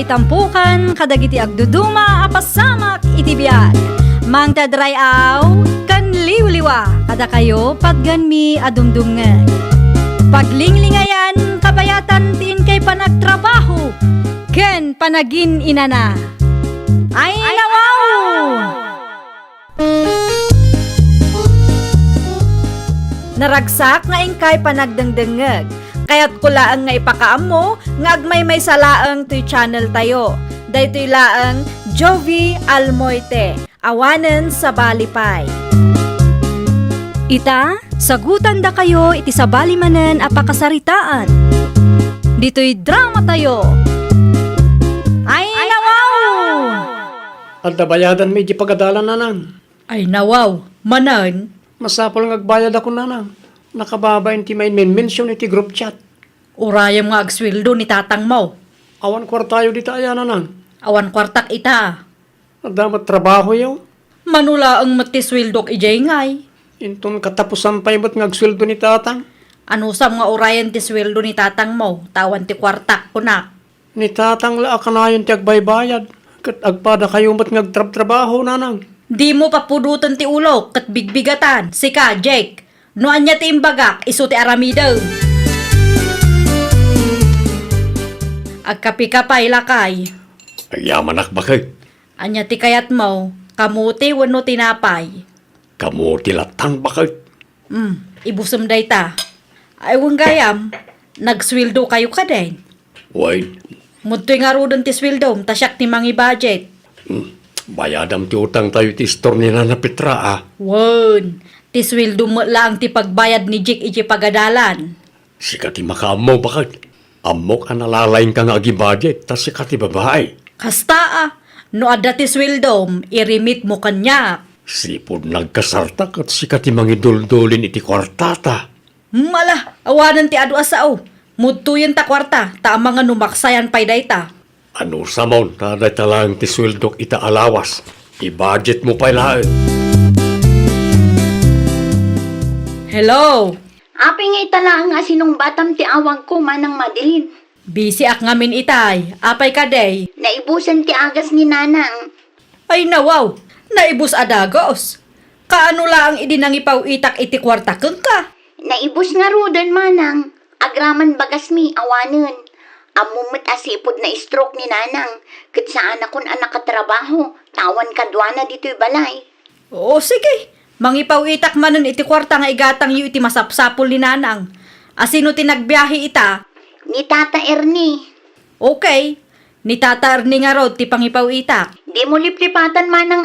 ngay tampukan, kadagiti agduduma, apasamak itibiyag. Mang tadrayaw, kan liwliwa, kada kayo pagganmi adumdumngeg. Paglinglingayan, kabayatan tiin kay panagtrabaho, ken panagin inana. Ay nawaw! Naragsak nga ingkay panagdengdengeg. Kaya't kulaang nga ipakaam mo, nga agmay may salaang to'y channel tayo. Daytoy laang Jovi Almoite, awanen sa balipay. Ita, sagutan da kayo iti sa balimanen apakasaritaan. Dito'y drama tayo. Ay nawaw! At nabayadan may di pagadalan nanang. Ay nawaw, manan. Masapol ng agbayad ako nanang. Nakababa ti may mention iti group chat. Urayam nga agswildo ni tatang mo. Awan kwartayo di tayo nanang. Awan kwartak ita. At damat trabaho yaw. Manula ang matiswildok ijay ngay. Intun katapusan pa iba't ngagsweldo ni tatang. Ano sa mga urayan ti sweldo ni tatang mo? Tawan ti kwartak kunak. Ni tatang la akanayon ti agbaybayad. Kat agpada kayo ba't ngagtrabaho nanang. Di mo papudutan ti ulok kat bigbigatan. Sika, Jake. Noan niya ti imbagak, iso ti aramidaw. Agkapi-kapay lakay. Ayamanak bakit? Anya ti kayat mo, kamuti wano tinapay. Kamuti latang bakit? Ibusam day ta. Ay gayam, nagswildo kayo ka din. Wait, Mudto'y nga rudon ti swildom, tasyak ti mangi budget. bayadam ti utang tayo ti store ni Nana Petra ah. Won, ti swildo mo lang ti pagbayad ni Jake iti pagadalan. Sika ti makaamaw bakit? Amok ang nalalaing ka nga agi budget, tas sika ti babae. Kasta no adda ti swildom, irimit mo kanya. Sipod nagkasartak at sika ti mangiduldulin iti kwartata. Mala, awanan ti adu asao. Mudtuyen ta kwarta, ta ang mga numaksayan pay dayta. Ano sa maun, taday talang ti sweldok ita alawas. I-budget mo pa ilaan. Hello? Api nga itala nga sinong batam ti awang ko manang Madeline. Busy ak ngamin itay. Apay ka day. Naibusan ti agas ni nanang. Ay nawaw, naibus adagos. Kaano lang idinangipaw itak iti kwarta keng ka? Naibus nga rudan manang. Agraman bagas mi awanen. Amumot asipod na stroke ni nanang. Kat saan akon anak katrabaho. Tawan kadwana dito'y balay. Oo, sige. Mangipaw itak manon iti kwarta nga igatang yu iti masapsapol ni nanang. Asino tinagbiyahe ita? Ni Tata Ernie. Okay. Ni Tata Ernie nga rod ti pangipaw itak. Di mo liplipatan manang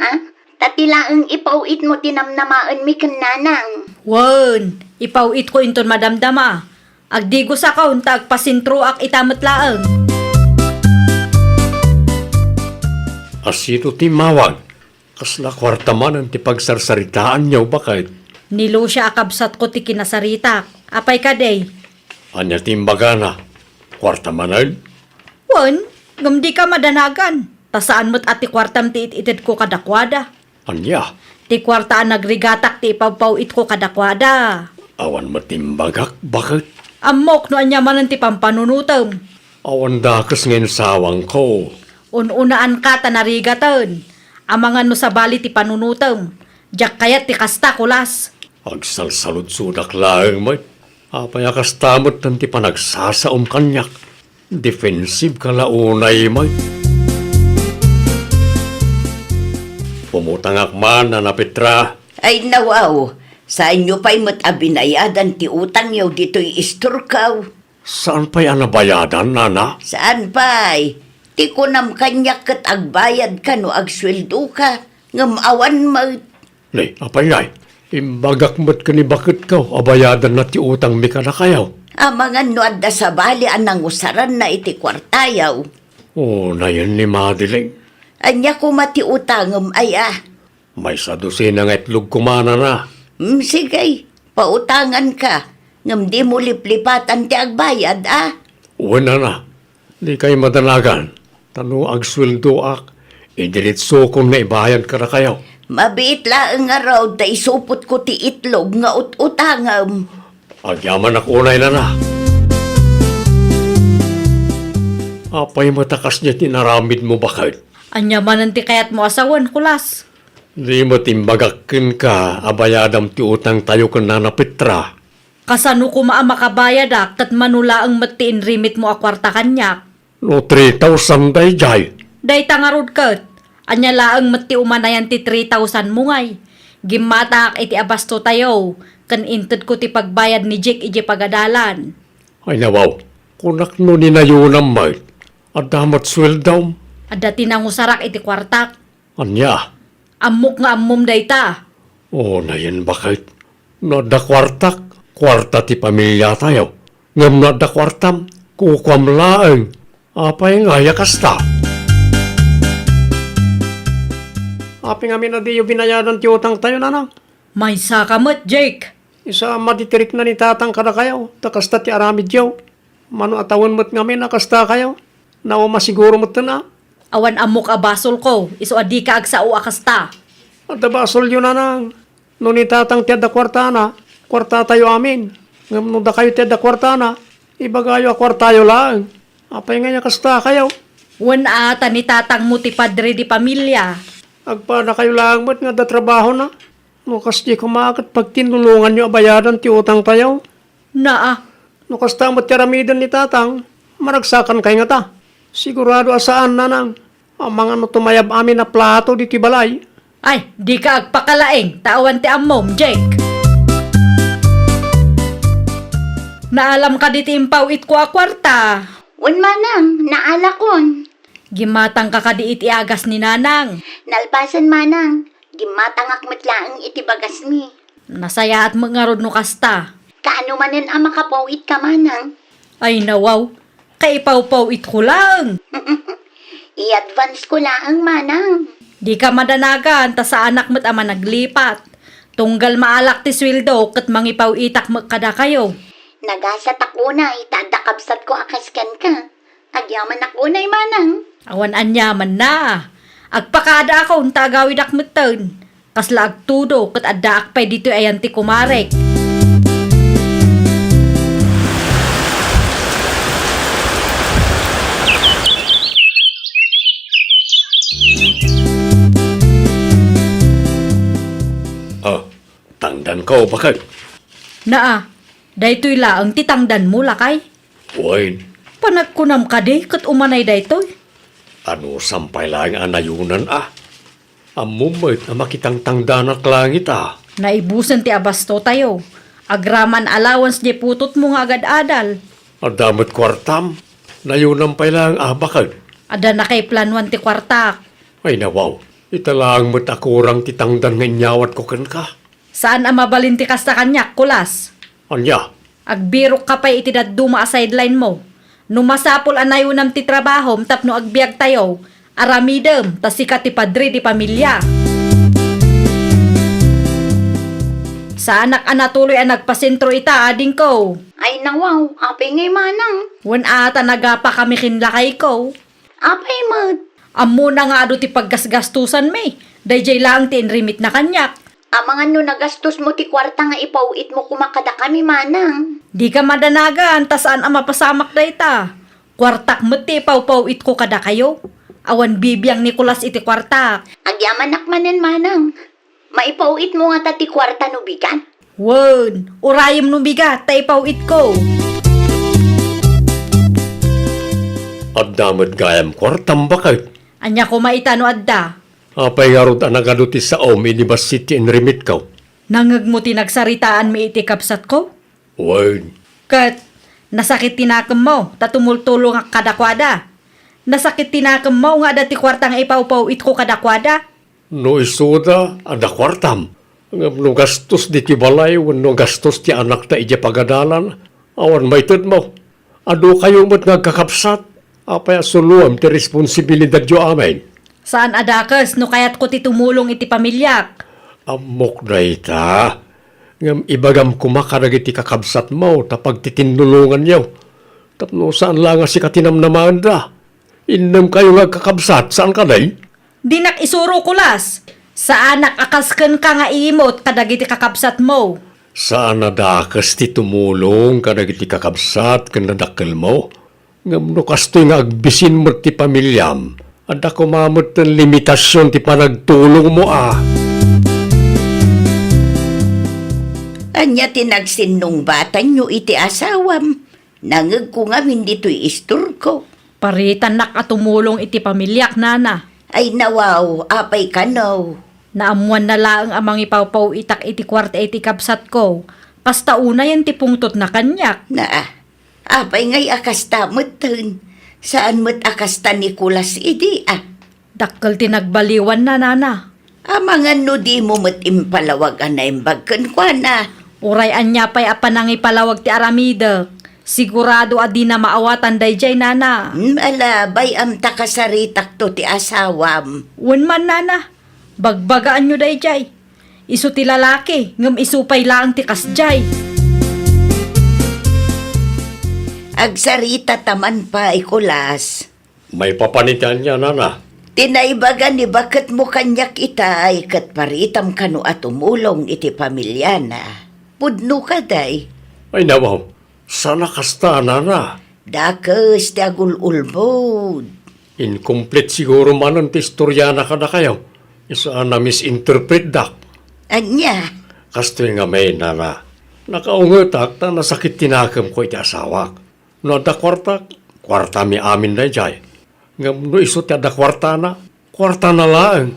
Tatilaang ipauit mo tinamnamaan mi kan nanang. Won, ipawit ko inton madamdama. Agdigo sa kaun ta agpasintro ak itamat laeng. Asito ti mawag. Kasla kwarta man ang ti pagsarsaritaan niyaw bakit? Nilo siya akabsat ko ti kinasaritak. Apay ka day. Anya ti imbagana. Kwarta manan? Won, gamdi ka madanagan. Tasaan mo't ati kwartam ti ititid ko kadakwada. Anya? Ti kwartaan nagrigatak ti ipawpawit ko kadakwada. Awan matimbagak bakit? Amok no anya manan ti pampanunutom. Awan dakas ngayon sawang ko. Ununaan ka tanarigatan. Amangan no sa bali ti panunutom. Diyak kayat ti kasta kulas. Agsalsalod-sudak lang may. Apay akastamot ng ti panagsasaom kanyak. Defensive ka launay may. Pumutangak man na Petra. Ay nawaw, sa inyo pa'y abinayadan ti utang yaw dito'y isturkaw. Saan pa'y anabayadan, nana? Saan pa'y? Ti kunam kanyak kat agbayad ka no agsweldo ka. Ngam awan mag... Nay, apay ay. Imbagak mo't ka ni bakit ka. Abayadan na ti utang mi ka na kayaw. Amangan no adda sa bali anang usaran na iti kwartayaw. Oh, na yan ni Madeline. Anya ko mati utangam ay May sa dosina nga itlog kumana na. Sige, pautangan ka. Ngam di mo liplipatan ti agbayad Wala na. Di kayo madanagan. Tano agsweldo ak. Idiritso kong naibayan ka na kayaw. Mabiit laang araw da isupot ko ti itlog nga utangam. Agyaman ak unay na na. Apay matakas niya tinaramid mo bakit? Anya man ti kayat mo asawan, kulas. Di mo timbagakin ka, abayadam ti utang tayo kan Nana Petra. Kasano ko makabayad tat manula ang matiin rimit mo akwarta kanyak. No 3,000 day jay. Day tangarod kat. Anya laang mati umanayan ti 3,000 mo ngay. Gimatak iti abasto tayo. Kan inted ko ti pagbayad ni Jake iti pagadalan. Ay nawaw, kunak no ninayunam may. At damat sweldaw. Adda tinangusarak iti kwartak. Anya, Amok nga ammom dayta. o na yan bakit? No da kwarta ti pamilya tayo. Ngam na da kwartam, kukwam laeng. Apay nga yakasta. Apay nga na di yung binayadan ti utang tayo nanang. May sakamot, Jake. Isa matitirik na ni tatang kada kayo. Takasta ti aramid yaw. Mano atawan mo't ngamin nakasta kayo. Nawa masiguro mo't na. Awan amok abasol ko. Iso adi ka agsao akasta. At basol yun nanang. No ni tatang ti da kwarta na. Kwarta tayo amin. Ngam no da kayo ti da kwarta na. Ibagayo a kwartayo lang. Apay nga kasta kayo. Wan ata ni tatang mo ti padre di pamilya. Agpa na kayo lang mo't nga da trabaho na. No kas di kumakat pag tinulungan nyo abayadan ti utang tayo. Naa. No kasta mo't tiramidan ni tatang. Maragsakan kayo nga ta. Sigurado asaan nanang. Ang mga no tumayab amin na plato di ti balay. Ay, di ka agpakalaeng. Tawan ti ammom, Jake. Naalam ka di ti impaw it ko a kwarta. Un manang, naala kon. Gimatang ka kadi iti agas ni nanang. Nalpasan manang, gimatangak matlaang iti bagas mi. Nasaya at mangarod no kasta. Kaano manen ang makapawit ka manang? Ay nawaw, kaipaw-paw it ko lang. I-advance ko lang manang. Di ka madanagan, ta sa anak mo't ama naglipat. Tunggal maalak ti sweldo, kat mangipaw itak mo kada kayo. Nagasat ako na, itadakabsat ko akaskan ka. Agyaman ako na manang. Awan anyaman na. Agpakada ako, tagawid akmutan. Kasla agtudo, kat adda akpay dito ayan ti kumarek. Tangdan ko bakit? Naa, daytoy laang titangdan mo lakay. Wait, Panagkunam ka di, kat umanay daytoy. ano sampay lang anayunan Amumait na makitang tangdanak langit Naibusan ti abasto tayo. Agraman allowance di putot mo nga agad-adal. Adamot kwartam, nayunan pa lang bakit? Ada na kay planuan ti kwartak. Ay nawaw, italang mo't akurang titangdan nga inyawat ko kan ka. Saan ang mabalinti ka sa kanyak, kulas? Anya, Agbirok ka pa'y itidaduma a sideline mo. Numasapol anayunam ti trabaho, tapno agbiag tayo. Aramidem, tasika ti padre di pamilya. Sa anak anatuloy ang nagpasentro ita, ading ko. Ay nawaw, apay ngay manang. Wan ata nagapa kami kinlakay ko. Apay mat. Amo na nga ado ti paggasgastusan may. Dayjay lang ti inrimit na kanyak. Amangan no nagastos mo ti kwarta nga ipauit mo kumakada kami manang. Di ka madanagan, tasaan ang mapasamak dayta. Kwartak mo ti paw-pawit ko kada kayo. Awan bibiyang Nicolas iti kwartak. Agyaman nakmanen manang. Maipauit mo nga tati kwarta no bigan. Wan, urayim nung bigat, ta ipawit ko. adamot gayam kwartam bakit? Anya ko maitano adda. Apay garot anagaduti sa University in remit ka. Nangag mo tinagsaritaan mi iti kapsat ko? Wait, Kat, nasakit tinakam mo, tatumultulo nga kadakwada. Nasakit tinakam mo nga dati kwartang ipaw-pawit ko kadakwada. no isuda, ada kwartam. No gastos di ti balay, no gastos ti anak ta ija pagadalan. Awan maitod mo. Ado kayo mo't nagkakapsat. Apay asuluam ti responsibilidad yo amin. Saan adakas no kayat ko ti tumulong iti pamilyak? Amok na ita. Ngam ibagam kumakadag iti kakabsat mo tapag titinulungan yaw. Tapno saan lang nga si katinam naman da. Innam kayo nga kakabsat, saan ka day? Dinak isuro kulas. Sa anak akasken ka nga imot kadag iti kakabsat mo. Saan nadakas ti tumulong kadag iti kakabsat kan nadakkel mo? Ngam no kastoy nga agbisin mo ti pamilyam. At ako mamot ng limitasyon ti panagtulong mo Anya tinagsinong bata nyo iti asawam. Nangag ko nga hindi to'y istur ko. Paritan nak atumulong iti pamilyak, nana. Ay nawaw, apay kanaw. Naamuan na laang amang ipawpaw itak iti kwarta iti kabsat ko. Pasta una yan ti pungtot na kanyak. Apay ngay akasta mo't saan mo't akasta Nicolas idi Dakkel tinagbaliwan na, nana. Amangan no di mo mo't impalawag anay bagkan kwa na. Uray anya pa'y apanang ipalawag ti aramida. Sigurado adi na maawatan dayjay, nana. Ala, bayam takasaritak to ti asawam. Wen man, nana. Bagbagaan nyo dayjay. Isu ti lalaki, ngam isupay laang ti kasjay. Agsarita taman pa ikulas. May papanitan niya, nana. Tinaibaga ni bakit mo kanyak itay kat paritam kano at umulong iti pamilya na. Pudno ka day. Ay nawaw, sana kasta, nana. Dakas ti agul-ulbod. Incomplete siguro man ang istorya na kada kayo. Isa na misinterpret dak. Anya, Kastoy nga may, nana. Nakaungutak na nasakit tinakam ko iti asawak. No da kwarta mi amin na jay. Ngam no iso ti ada kwarta na laang.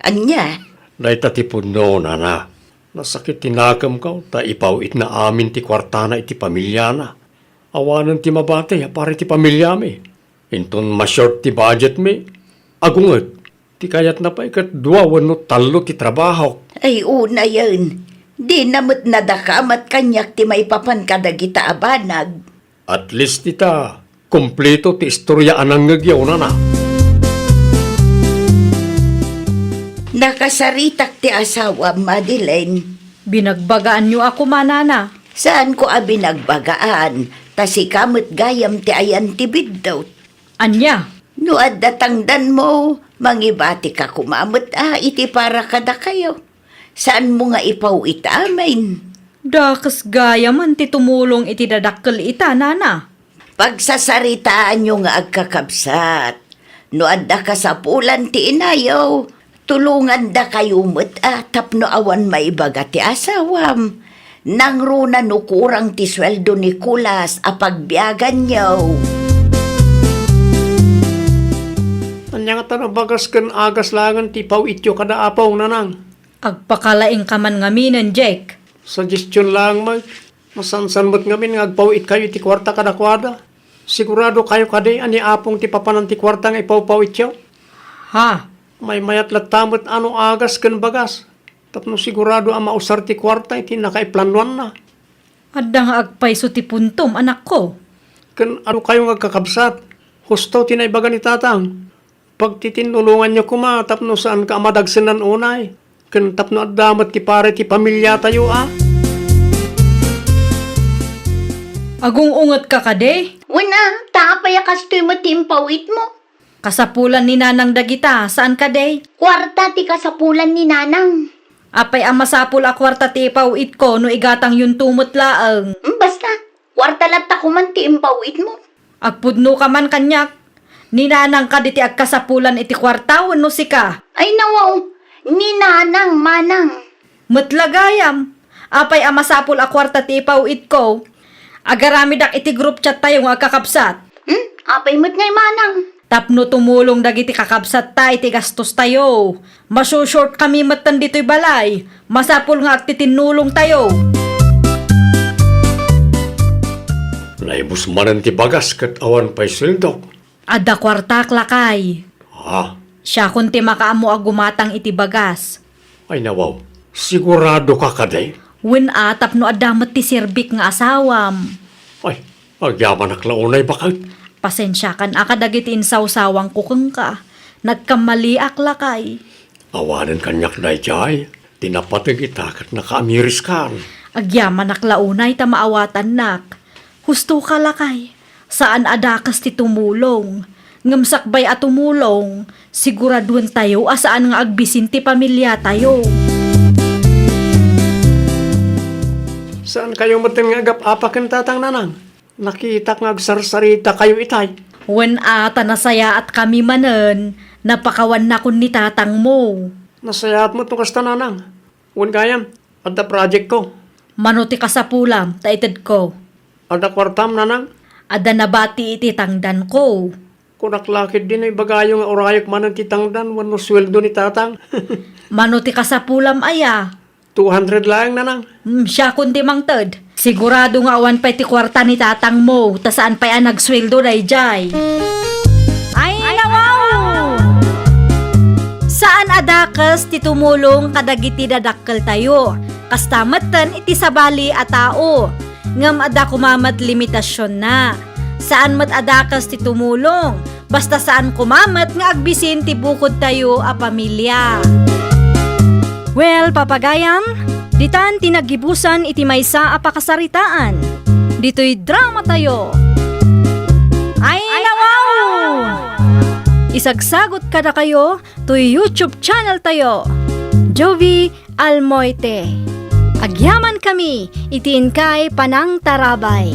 anya, Dahil tatipon no, nana. Nasakit tinakam ko, ta ipawit na amin ti kwarta na iti pamilya na. Awanan ti mabate, pare ti pamilya mi. Inton ma-short ti budget mi. Agungat, ti kayat na pa ikat dua wano talo ti trabaho. ay una yan. Di namot nadakamat kanyak ti may papan kadagita abanag. At least tita, kompleto ti istorya anang ngagyaw na. Nakasaritak ti asawa, Madeleine. Binagbagaan nyo ako, manana. Saan ko binagbagaan? Tasi kamot gayam ti ayan ti biddaw. Anya, No addatangdan mo, mangibati ka kumamot iti para kada kayo. Saan mo nga ipaw itamin? dakas gaya man ti tumulong iti dadakkel ita, nana. Pagsasaritaan nyo nga agkakabsat. No adda kasapulan ti inayaw, tulungan da kayo mo't tapno awan maibaga ti asawam. Nang runa no kurang ti sweldo ni Kulas apagbiagan nyo. Anya nga tanong bagas kan agas langan ti paw ityo kada apaw nanang. Agpakalaing kaman ngaminan, Jake. Suggestion lang mag. Masansan mo't ngamin nga agpawit kayo ti kwarta kada kwada. Sigurado kayo kaday ani apong ti papanan ti kwarta nga ipaw-pawit yaw. Ha? May mayat latamot ano agas kan bagas. Tapno sigurado ang mausar ti kwarta iti nakaiplanuan na. Adda nga agpayso ti puntom, anak ko. Kan ano kayo nga kakabsat. Husto tinaibaga ni tatang. Pag titinulungan niyo kuma, tapno saan ka amadagsinan unay. Kan tapno at damat ti pare ti pamilya tayo Agung ungot ka kade? Wala, taapaya kastoy mo timpawit mo. Kasapulan ni nanang dagita, saan kade? Kwarta ti kasapulan ni nanang. Apay ang masapul a kwarta ti ipawit ko no igatang yung tumot laang. Basta, kwarta latta ko man ti impawit mo. Agpudno ka man kanyak. Ninanang ka diti agkasapulan iti kwarta wano sika. Ay nawaw, ni nanang manang. Matlagayam. Apay ang masapul a kwarta ti ipawit ko. Agaramidak iti group chat tayo nga kakabsat. Apay mo't ngay manang. Tapno tumulong dagiti kakabsat ta iti gastos tayo. Masushort kami matan dito'y balay. Masapul nga agtitinulong tayo. Naibus manan ti bagas kat awan pa'y sweldo. Adda kwartak lakay. Ha? Siya kunti makaamo agumatang iti bagas. Ay nawaw, sigurado ka kaday? Wen tapno adamat ti sirbik nga asawam. Ay, agyaman aklaunay bakit? Pasensya kan akadagiti insawsawang kukeng ka. Nagkamali aklakay. Awanan kanyak na jay. Tinapatag itakat nakaamiris kan. Agyaman aklaunay ta maawatan nak. Husto ka lakay. Saan adakas ti tumulong? Ngamsakbay at tumulong. Siguraduan tayo asaan nga agbisin ti pamilya tayo. Saan kayo matin nga agapapakan tatang nanang? Nakita nga agsarsarita kayo itay. Wen ata nasaya at kami manen, napakawan na kun ni tatang mo. Nasayat mo itong kasta nanang. Wan gayam, at project ko. Manuti ka sa pulam, taited ko. Ada kwartam nanang. Ada nabati iti tangdan ko. Kung naklakid din ay bagayong orayok man ang titangdan, wano sweldo ni tatang. Manuti ka sa pulam aya. 200 lang nanang. Siya kundi mang ted. Sigurado nga awan pa iti kwarta ni tatang mo, ta saan pa yan nagsweldo na ijay. Ay, nawaw! Saan adakas ti tumulong kadagiti dadakkel tayo? Kastamatan iti sabali a tao. Ngam ada kumamat limitasyon na. Saan mat adakas ti tumulong? Basta saan kumamat nga agbisin ti bukod tayo a pamilya. Well, papagayam, ditan tinagibusan iti maysa a pakasaritaan. Dito'y drama tayo. Ay, nawaw! Isagsagot kada kayo to YouTube channel tayo. Jovi Almoite. Agyaman kami, itiin kay Panang Tarabay.